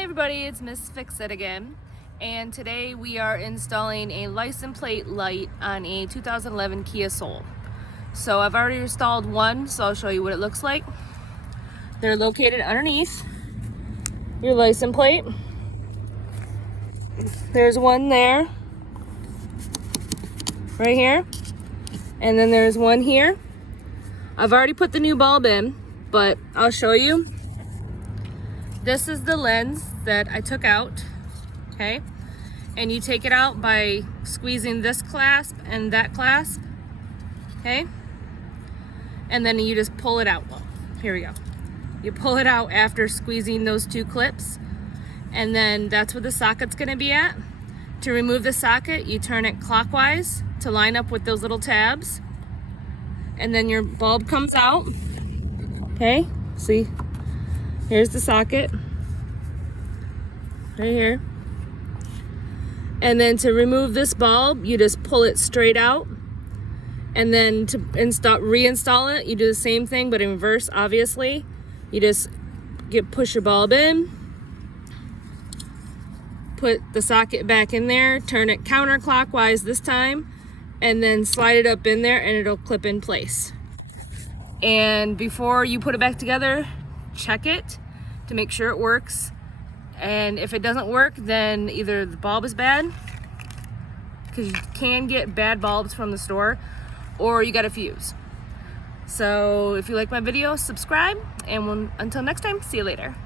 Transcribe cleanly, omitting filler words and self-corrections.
Hi everybody, it's Miss Fix-It again, and today we are installing a license plate light on a 2011 Kia Soul. So I've already installed one, so I'll show you what it looks like. They're located underneath your license plate. There's one there, right here, and then there's one here. I've already put the new bulb in, but I'll show you. This is the lens that I took out, okay? And you take it out by squeezing this clasp and that clasp, okay? And then you just pull it out. Well, here we go. You pull it out after squeezing those two clips, and then that's where the socket's gonna be at. To remove the socket, you turn it clockwise to line up with those little tabs, and then your bulb comes out, okay? See? Here's the socket, right here. And then to remove this bulb, you just pull it straight out. And then to reinstall it, you do the same thing, but in reverse, obviously. You just push your bulb in, put the socket back in there, turn it counterclockwise this time, and then slide it up in there and it'll clip in place. And before you put it back together, check it to make sure it works. And if it doesn't work, then either the bulb is bad, because you can get bad bulbs from the store, or you got a fuse. So if you like my video, subscribe, and until next time, see you later.